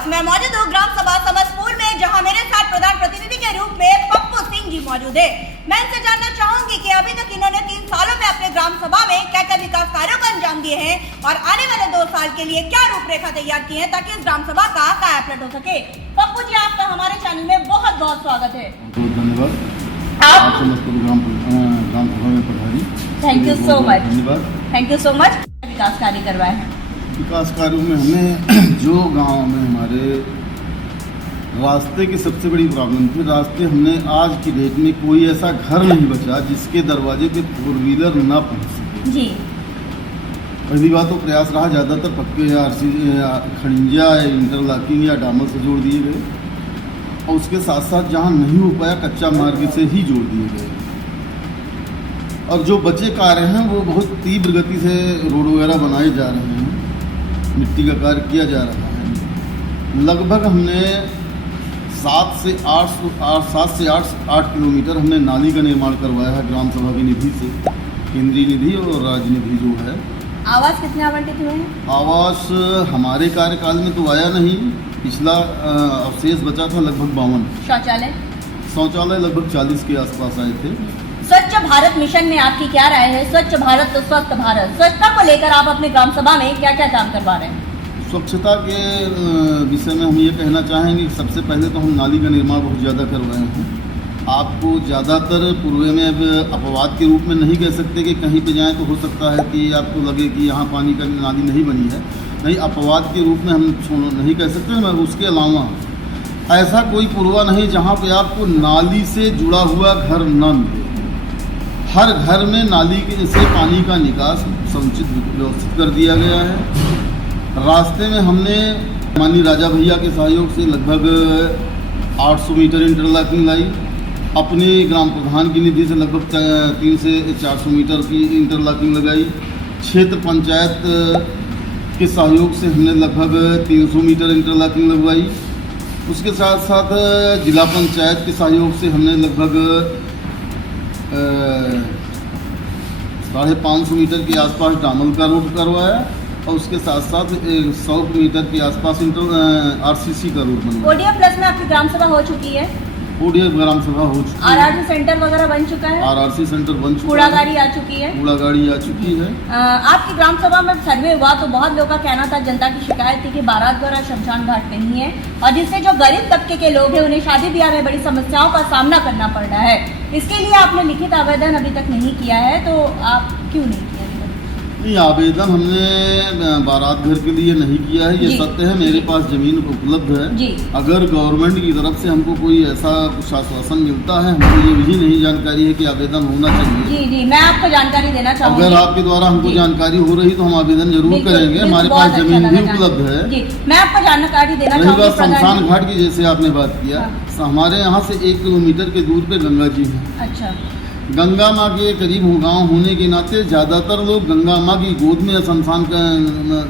पास मैं मौजूद हूँ ग्राम सभा समस्तपुर में, जहाँ मेरे साथ प्रधान प्रतिनिधि के रूप में पप्पू सिंह जी मौजूद है। मैं इनसे जानना चाहूंगी कि अभी तक इन्होंने 3 सालों में अपने ग्राम सभा में क्या क्या विकास कार्यों को अंजाम दिए हैं और आने वाले 2 साल के लिए क्या रूपरेखा तैयार की है ताकि इस ग्राम सभा का कायापलट हो सके। पप्पू जी, आपका हमारे चैनल में बहुत बहुत स्वागत है। धन्यवाद। आप ग्राम सभा में पधारी, थैंक यू सो मच। धन्यवाद। Thank you so much. विकास कार्य करवाए हैं। विकास कार्यों में हमने जो गांव में हमारे रास्ते की सबसे बड़ी प्रॉब्लम थी, रास्ते हमने आज की डेट में कोई ऐसा घर नहीं बचा जिसके दरवाजे पे 4 व्हीलर ना पहुंच सके जी। पहली बात तो प्रयास रहा, ज़्यादातर पक्के आरसी खड़िंजा इंटरलॉकिंग या डामर से जोड़ दिए गए और उसके साथ साथ जहां नहीं हो पाया कच्चा मार्ग से ही जोड़ दिए गए और जो बचे कार्य हैं वो बहुत तीव्र गति से रोड वगैरह बनाए जा रहे हैं, मिट्टी का कार्य किया जा रहा है। लगभग हमने 7 से 8 किलोमीटर हमने नाली का निर्माण करवाया है ग्राम सभा की निधि से, केंद्रीय निधि और राज्य निधि जो है। आवास कितने आवंटित हुए हैं? आवास हमारे कार्यकाल में तो आया नहीं, पिछला अवशेष बचा था लगभग 52। शौचालय लगभग 40 के आसपास आए थे। स्वच्छ भारत मिशन में आपकी क्या राय है? स्वच्छ भारत तो स्वस्थ भारत, स्वच्छता को लेकर आप अपने ग्राम सभा में क्या क्या काम करवा रहे हैं? स्वच्छता के विषय में हम ये कहना चाहेंगे कि सबसे पहले तो हम नाली का निर्माण बहुत ज़्यादा करवाए हैं। आपको ज़्यादातर पूर्व में अब अपवाद के रूप में नहीं कह सकते कि कहीं पे जाएं तो हो सकता है कि आपको लगे कि यहाँ पानी का नाली नहीं बनी है, नहीं, अपवाद के रूप में हम नहीं कह सकते। मगर उसके अलावा ऐसा कोई पूर्वा नहीं जहाँ पे आपको नाली से जुड़ा हुआ घर न मिले। हर घर में नाली से पानी का निकास समुचित व्यवस्थित कर दिया गया है। रास्ते में हमने माननीय राजा भैया के सहयोग से लगभग 800 मीटर इंटरलॉकिंग लाई, अपने ग्राम प्रधान की निधि से लगभग 300 से 400 मीटर की इंटरलॉकिंग लगाई। क्षेत्र पंचायत के सहयोग से हमने लगभग 300 मीटर इंटरलॉकिंग लगवाई। उसके साथ साथ जिला पंचायत के सहयोग से हमने लगभग 550 मीटर के आसपास डामर का रोड करवाया और उसके साथ साथ 100 मीटर के आसपास आरसीसी का रोड बनवाया। ओडीएफ प्लस में आपकी ग्राम सभा हो चुकी है? ओडीएफ ग्राम सभा हो चुकी है। आरआरसी सेंटर वगैरह बन चुका है? आरआरसी सेंटर बन चुका है। कूड़ा गाड़ी आ चुकी है? कूड़ा गाड़ी आ चुकी है। आपकी ग्राम सभा में सर्वे हुआ तो बहुत लोगों का कहना था, जनता की शिकायत थी कि बारात द्वारा शमशान घाट नहीं है और जिससे जो गरीब तबके के लोग हैं उन्हें शादी ब्याह में बड़ी समस्याओं का सामना करना पड़ रहा है। इसके लिए आपने लिखित आवेदन अभी तक नहीं किया है, तो आप क्यों नहीं किया? नहीं, आवेदन हमने बारात घर के लिए नहीं किया है, ये सत्य है। मेरे पास जमीन उपलब्ध है जी। अगर गवर्नमेंट की तरफ से हमको कोई ऐसा कुछ आश्वासन मिलता है, हमको ये भी नहीं जानकारी है कि आवेदन होना चाहिए। जी जी, मैं आपको जानकारी देना चाहूँगी। अगर आपके द्वारा हमको जानकारी हो रही तो हम आवेदन जरूर करेंगे। हमारे पास जमीन भी उपलब्ध है जी। मैं आपको जानकारी देना चाहूँगी। रही बात शमशान घाट की, जैसे आपने बात किया, हमारे यहाँ से 1 किलोमीटर के दूर पे गंगा जी है। अच्छा। गंगा माँ के करीब गांव होने के नाते ज़्यादातर लोग गंगा माँ की गोद में शमशान का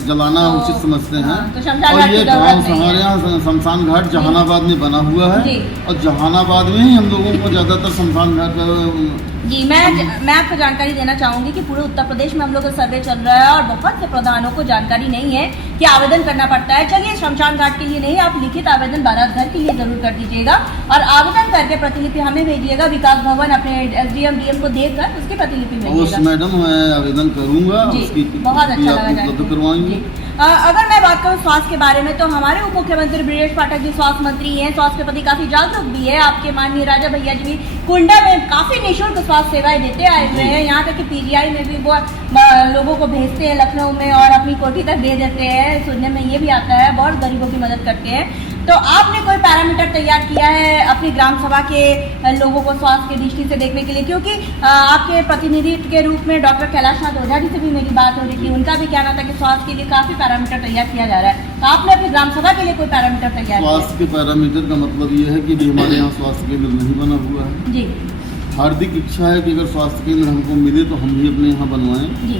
जलाना उचित समझते हैं। तो और ये गांव हमारे यहाँ शमशान घाट जहानाबाद में बना हुआ है और जहानाबाद में ही हम लोगों को ज़्यादातर शमशान घाट जी। मैं आपको जानकारी देना चाहूँगी कि पूरे उत्तर प्रदेश में हम लोग का सर्वे चल रहा है और बहुत से प्रधानों को जानकारी नहीं है कि आवेदन करना पड़ता है। चलिए, शमशान घाट के लिए नहीं, आप लिखित आवेदन बारात घर के लिए जरूर कर दीजिएगा और आवेदन करके प्रतिलिपि हमें भेजिएगा। विकास भवन अपने SDM DM को देकर उसकी प्रतिलिपि भेजिएगा। मैडम, मैं आवेदन करूँगा, बहुत अच्छा लगा। अगर मैं बात करूँ स्वास्थ्य के बारे में, तो हमारे उप मुख्यमंत्री ब्रजेश पाठक जी स्वास्थ्य मंत्री हैं, स्वास्थ्य के प्रति काफी जागरूक भी है। आपके माननीय राजा भैया जी भी कुंडा में काफी निःशुल्क स्वास्थ्य सेवाएं देते आए हुए हैं। यहाँ तक कि PGI में भी वो लोगों को भेजते हैं लखनऊ में और अपनी कोठी तक भेज देते हैं। सुनने में ये भी आता है, बहुत गरीबों की मदद करते हैं। तो आपने कोई पैरामीटर तैयार किया है अपनी ग्राम सभा के लोगों को स्वास्थ्य की दृष्टि से देखने के लिए? क्योंकि आपके प्रतिनिधि के रूप में डॉक्टर कैलाशनाथ ओझा जी से भी मेरी बात हो रही थी, उनका भी कहना था कि स्वास्थ्य के लिए काफी पैरामीटर तैयार किया जा रहा है। तो आपने अपनी ग्राम सभा के लिए कोई पैरामीटर तैयार किया? स्वास्थ्य के पैरामीटर का मतलब ये है कि हमारे यहाँ स्वास्थ्य केंद्र नहीं बना हुआ है जी। हार्दिक इच्छा है कि अगर स्वास्थ्य केंद्र हमको मिले तो हम भी अपने यहाँ बनवाएं जी।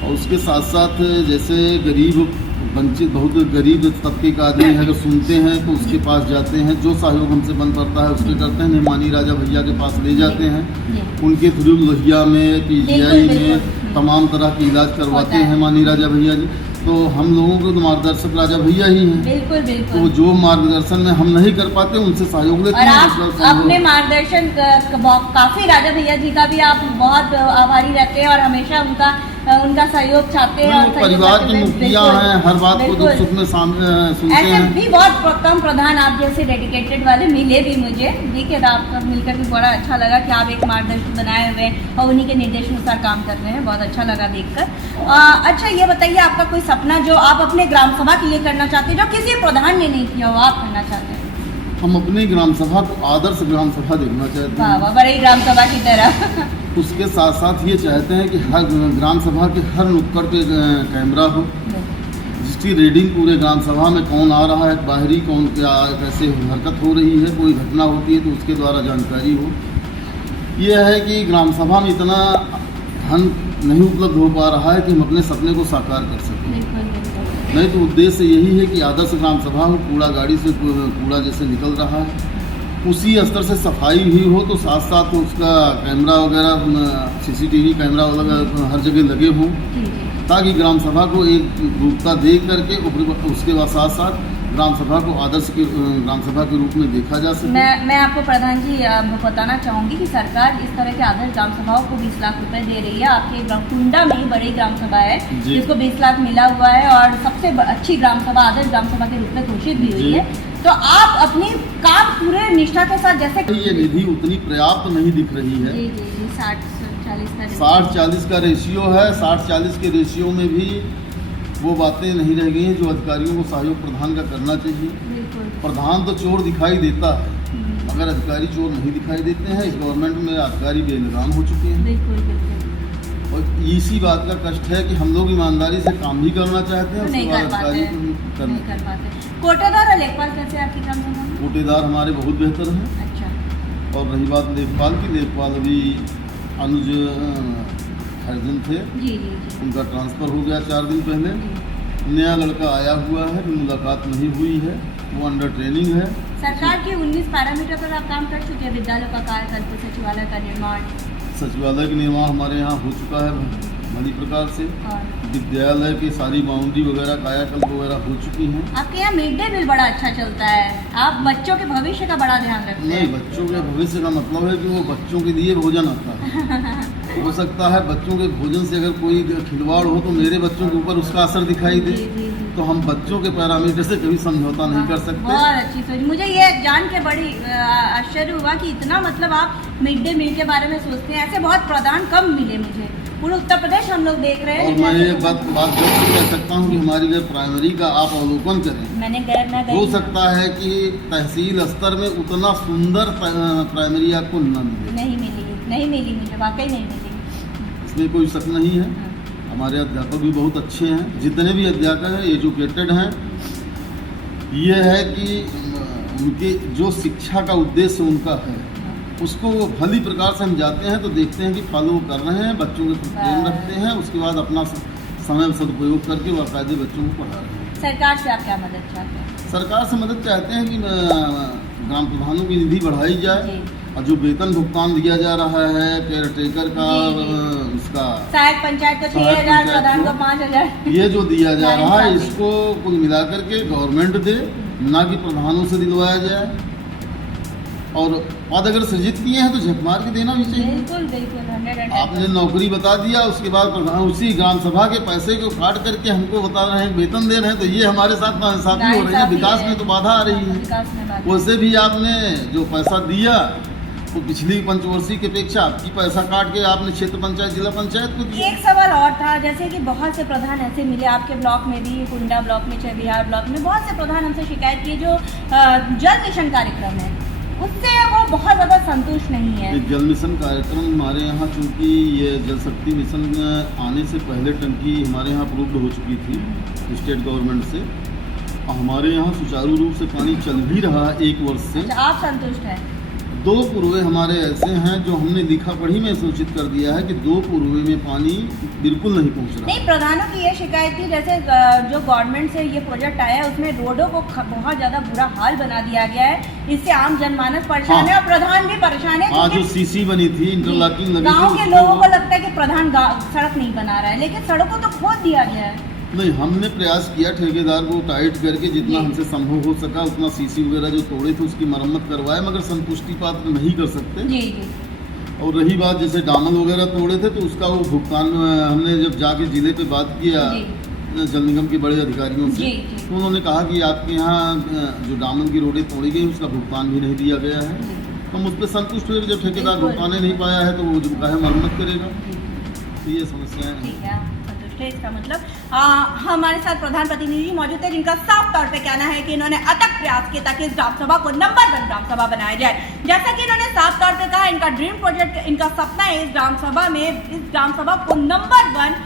और उसके साथ साथ जैसे गरीब वंचित बहुत गरीब तबके का आदमी है, अगर सुनते हैं तो उसके पास जाते हैं, जो सहयोग हमसे बन पड़ता है उसके करते हैं। माननीय राजा भैया के पास ले जाते हैं, उनके थ्रू लोहिया में PGI में तमाम तरह की इलाज करवाते हैं माननीय राजा भैया जी। तो हम लोगों को तो मार्गदर्शक राजा भैया ही हैं। बिल्कुल तो बिल्कुल। जो मार्गदर्शन में हम नहीं कर पाते उनसे सहयोग लेते और हैं। आप अपने मार्गदर्शन काफी राजा भैया जी का भी आप बहुत आभारी रहते हैं और हमेशा उनका सहयोग चाहते हैं। और परिवार के मुखिया हैं, हर बात को दुख सुख में सुनते ऐसे हैं। भी बहुत कम प्रधान आप जैसे डेडिकेटेड वाले मिले भी मुझे। देखिए आपका मिलकर भी बड़ा अच्छा लगा कि आप एक मार्गदर्शक बनाए हुए हैं और उन्हीं के निर्देशानुसार काम कर रहे हैं। बहुत अच्छा लगा देखकर। अच्छा ये बताइए, आपका कोई सपना जो आप अपने ग्राम सभा के लिए करना चाहते हैं, जो किसी प्रधान ने नहीं किया हो, आप करना चाहते हैं? हम अपनी ग्राम सभा को आदर्श ग्राम सभा देखना चाहते वाह हैं। वाह, बड़ी ग्राम सभा की तरह। उसके साथ साथ ये चाहते हैं कि हर ग्राम सभा के हर नुक्कड़ पे कैमरा हो, जिसकी रीडिंग पूरे ग्राम सभा में कौन आ रहा है, बाहरी कौन क्या कैसे हरकत हो रही है, कोई घटना होती है तो उसके द्वारा जानकारी हो। ये है कि ग्राम सभा में इतना धन नहीं उपलब्ध हो पा रहा है कि हम अपने सपने को साकार कर सकें। बिल्कुल बिल्कुल। नहीं तो उद्देश्य यही है कि आदर्श ग्राम सभा हो, कूड़ा गाड़ी से कूड़ा जैसे निकल रहा है उसी स्तर से सफाई भी हो, तो साथ साथ उसका कैमरा वगैरह CCTV कैमरा वगैरह हर जगह लगे हों, ताकि ग्राम सभा को एक रूपता दे करके उसके बाद साथ साथ ग्राम सभा को आदर्श के ग्राम सभा के रूप में देखा जा सके। मैं आपको प्रधान जी बताना चाहूँगी कि सरकार इस तरह के आदर्श ग्राम सभाओं को 20 लाख रुपए दे रही है। आपके कुंडा में ही बड़ी ग्राम सभा है जिसको 20 लाख मिला हुआ है और सबसे अच्छी ग्राम सभा आदर्श ग्राम सभा के रूप में घोषित भी हुई है। तो आप अपनी काम पूरे निष्ठा के साथ जैसे ये निधि उतनी पर्याप्त नहीं दिख रही है। जी जी जी 60-40 का 60-40 का रेशियो है। 60-40 के रेशियो में भी वो बातें नहीं रह गई हैं जो अधिकारियों को सहयोग प्रधान का करना चाहिए। बिल्कुल। प्रधान तो चोर दिखाई देता है, अगर अधिकारी चोर नहीं दिखाई देते हैं। इस गवर्नमेंट में अधिकारी बेलगाम हो चुके हैं। बिल्कुल बिल्कुल। और इसी बात का कष्ट है कि हम लोग ईमानदारी से काम भी करना चाहते हैं, नहीं कर पाते, नहीं कर पाते। कोटेदार और लेखपाल कैसे आपकी ग्राम सभा में? कोटेदार हमारे बहुत बेहतर हैं। अच्छा। और रही बात लेखपाल की, लेखपाल अभी अनुज हरिजन थे, जी जी जी। उनका ट्रांसफ़र हो गया 4 दिन पहले। नया लड़का आया हुआ है, मुलाकात नहीं हुई है, वो अंडर ट्रेनिंग है। सरकार के 19 पैरामीटर पर आप काम कर चुके हैं। विद्यालयों का कायाकल्प, सचिवालय का निर्माण। सचिवालय का निर्माण हमारे यहाँ हो चुका है भली प्रकार से। और विद्यालय की सारी बाउंड्री वगैरह कायाकल्प वगैरह हो चुकी हैं। आपके यहाँ मिड डे मील बड़ा अच्छा चलता है। आप बच्चों के भविष्य का बड़ा ध्यान रखते नहीं, हैं। बच्चों के भविष्य का मतलब है कि वो बच्चों के लिए भोजन आता है। हो सकता है बच्चों के भोजन से अगर कोई खिलवाड़ हो तो मेरे बच्चों के ऊपर उसका असर दिखाई दे, जी, जी, जी। तो हम बच्चों के पैरामीटर से कभी समझौता नहीं कर सकते। बहुत अच्छी सोच। मुझे ये जान के बड़ी आश्चर्य हुआ कि इतना मतलब आप मिड डे मील के बारे में सोचते हैं। ऐसे बहुत प्रधान कम मिले मुझे। पूरे उत्तर प्रदेश हम लोग देख रहे हैं। और मैं एक बात जब से कह सकता हूँ कि हमारी अगर प्राइमरी का आप अवलोकन करें, मैंने मैं हो सकता है कि तहसील स्तर में उतना सुंदर प्राइमरी आपको न मिले। नहीं मिली मुझे, वाकई नहीं मिली। इसमें कोई शक नहीं है। हमारे अध्यापक भी बहुत अच्छे हैं, जितने भी अध्यापक हैं एजुकेटेड हैं। ये है कि उनके जो शिक्षा का उद्देश्य उनका है उसको वो भली प्रकार से हम जाते हैं तो देखते हैं कि फॉलो कर रहे हैं, बच्चों के प्रति प्रेम रखते हैं, उसके बाद अपना समय सदुपयोग करके बाकायदे बच्चों को पढ़ा रहे हैं। सरकार से आप क्या मदद चाहते हैं? सरकार से मदद चाहते हैं कि ग्राम प्रधानों की निधि बढ़ाई जाए और जो वेतन भुगतान दिया जा रहा है केयर टेकर का, उसका सहायक पंचायत को 6,000, प्रधान को 5,000, ये जो दिया जा रहा है इसको कुल मिलाकर के गवर्नमेंट दे, ना कि प्रधानों से दिलवाया जाए। और पद अगर सृजित किए हैं तो झक मार के देना भी चाहिए। बिल्कुल बिल्कुल 100%। आपने नौकरी बता दिया, उसके बाद प्रधान उसी ग्राम सभा के पैसे को काट करके हमको बता रहे हैं वेतन दे रहे हैं, तो ये हमारे साथ नाइंसाफी हो रही है। विकास में तो बाधा आ रही है। वैसे भी आपने जो पैसा दिया वो पिछली पंचवर्षीय की अपेक्षा आपकी पैसा काट के आपने क्षेत्र पंचायत जिला पंचायत को दिया। एक सवाल और था, जैसे कि बहुत से प्रधान ऐसे मिले आपके ब्लॉक में भी, कुंडा ब्लॉक में, चाहे बिहार ब्लॉक में, बहुत से प्रधान हमसे शिकायत की जो जल मिशन कार्यक्रम है उससे वो बहुत ज़्यादा संतुष्ट नहीं है। जल मिशन कार्यक्रम हमारे यहाँ, चूँकि ये जल शक्ति मिशन आने से पहले टंकी हमारे यहाँ अप्रूव्ड हो चुकी थी स्टेट गवर्नमेंट से, और हमारे यहाँ सुचारू रूप से पानी चल भी रहा है 1 वर्ष से। अच्छा, आप संतुष्ट हैं? 2 पूर्वे हमारे ऐसे हैं जो हमने लिखा पढ़ी में सूचित कर दिया है कि 2 पूर्वे में पानी बिल्कुल नहीं पहुंच रहा। नहीं, प्रधानों की ये शिकायत थी जैसे जो गवर्नमेंट से ये प्रोजेक्ट आया है उसमें रोडों को बहुत ज़्यादा बुरा हाल बना दिया गया है, इससे आम जनमानस परेशान है और प्रधान भी परेशान है। हाँ, जो सीसी बनी थी, इंटरलॉकिंग लगी थी, गाँव के लोगों को लगता है कि प्रधान सड़क नहीं बना रहा है, लेकिन सड़कों तो खोद दिया गया है। नहीं, हमने प्रयास किया ठेकेदार को टाइट करके जितना जी। हमसे संभव हो सका उतना सीसी वगैरह जो तोड़े थे उसकी मरम्मत करवाए, मगर संतुष्टि पात्र नहीं कर सकते। जी जी और रही बात जैसे डामर वगैरह तोड़े थे तो उसका वो भुगतान हमने जब जाके जिले पे बात किया जी। जल निगम के बड़े अधिकारियों से, जी, जी। तो उन्होंने कहा कि आपके यहाँ जो डामर की रोडें तोड़ी गई उसका भुगतान भी नहीं दिया गया है। हम उस पर संतुष्ट हुए, जब ठेकेदार बिल्कुल। भुगतान नहीं पाया है तो वो जो है मरम्मत करेगा। तो ये समस्याएं हैं। ठीक है, संतुष्ट है। इसका मतलब हमारे साथ प्रधान प्रतिनिधि मौजूद है जिनका साफ तौर पे कहना है कि इन्होंने अथक प्रयास किए ताकि इस ग्राम सभा को नंबर 1 ग्राम सभा बनाया जाए। जैसा कि इन्होंने साफ तौर पे कहा, इनका ड्रीम प्रोजेक्ट, इनका सपना है इस ग्राम सभा को नंबर 1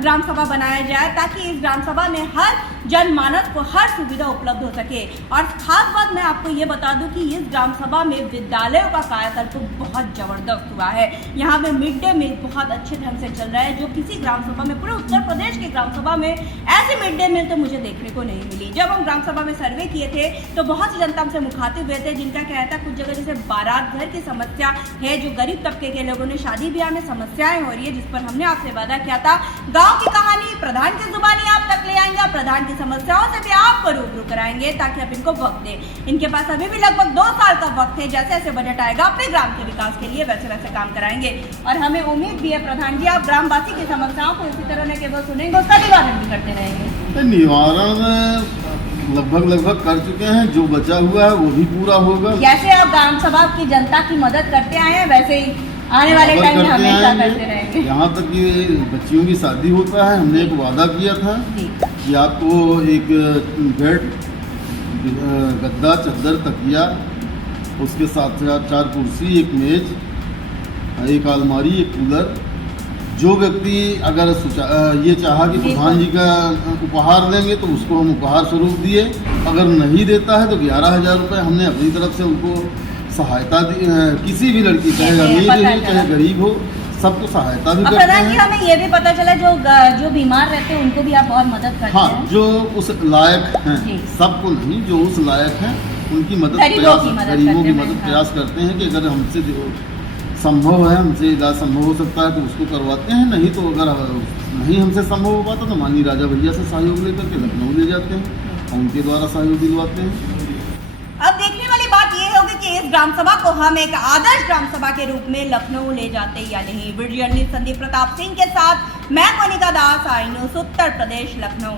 ग्राम सभा बनाया जाए ताकि इस ग्राम सभा में हर जनमानस को हर सुविधा उपलब्ध हो सके। और खास बात मैं आपको ये बता दूं कि इस ग्राम सभा में विद्यालयों का कायाकल्प बहुत जबरदस्त हुआ है। यहाँ पे मिड डे मील बहुत अच्छे ढंग से चल रहा है, जो किसी ग्राम सभा में, पूरे उत्तर प्रदेश के ग्राम सभा में ऐसी मिड डे मील तो मुझे देखने को नहीं मिली। जब हम ग्राम सभा में सर्वे किए थे तो बहुत सी जनता हमसे मुखातिब हुए थे जिनका कहना था कुछ जगह जैसे बारात घर की समस्या है, जो गरीब तबके के लोगों ने शादी ब्याह में समस्याएं हो रही है, जिस पर हमने आपसे वादा किया था गांव की कहानी प्रधान की जुबानी आप तक ले आएंगे, प्रधान की समस्याओं से भी आपको रूबरू कराएंगे ताकि आप इनको वक्त दें। इनके पास अभी भी लगभग 2 साल का वक्त है, जैसे जैसे बजट आएगा अपने ग्राम के विकास के लिए वैसे वैसे काम कराएंगे। और हमें उम्मीद भी है प्रधान जी आप ग्रामवासी की समस्याओं को इसी तरह न केवल सुनेंगे, उसका निवारण भी करते रहेंगे। निवारण लगभग कर चुके हैं, जो बचा हुआ है वो भी पूरा होगा। जैसे आप ग्राम सभा की जनता की मदद करते आए हैं वैसे ही आने वाले टाइम में हमेशा करते रहेंगे। यहाँ तक कि बच्चियों की शादी होता है, हमने एक वादा किया था कि आपको एक बेड, गद्दा, चद्दर, तकिया, उसके साथ 4 कुर्सी, एक मेज, एक अलमारी, एक कूलर, जो व्यक्ति अगर ये चाहा कि प्रधान जी का उपहार देंगे तो उसको हम उपहार स्वरूप दिए। अगर नहीं देता है तो 11,000 रुपये हमने अपनी तरफ से उनको सहायता दी। किसी भी लड़की, चाहे अमीर हो चाहे गरीब हो, सबको सहायता भी करते हैं। प्रधान जी हमें ये भी पता चला जो बीमार रहते हैं उनको भी आप बहुत मदद करते हैं। हाँ, जो उस लायक हैं, सबको नहीं, जो उस लायक हैं उनकी मदद, गरीबों की मदद प्रयास करते हैं कि अगर हमसे संभव है, हमसे इलाज संभव हो सकता है तो उसको करवाते हैं। नहीं तो अगर नहीं हमसे संभव हो पाता तो माननीय राजा भैया से सहयोग लेकर के लखनऊ ले जाते हैं और उनके द्वारा सहयोग दिलवाते हैं। अब देखने वाली बात ये होगी कि इस ग्राम सभा को हम एक आदर्श ग्राम सभा के रूप में लखनऊ ले जाते या नहीं। वीडियो जर्नलिस्ट संदीप प्रताप सिंह के साथ मैं कोनिका दास, आई न्यूज़ उत्तर प्रदेश, लखनऊ।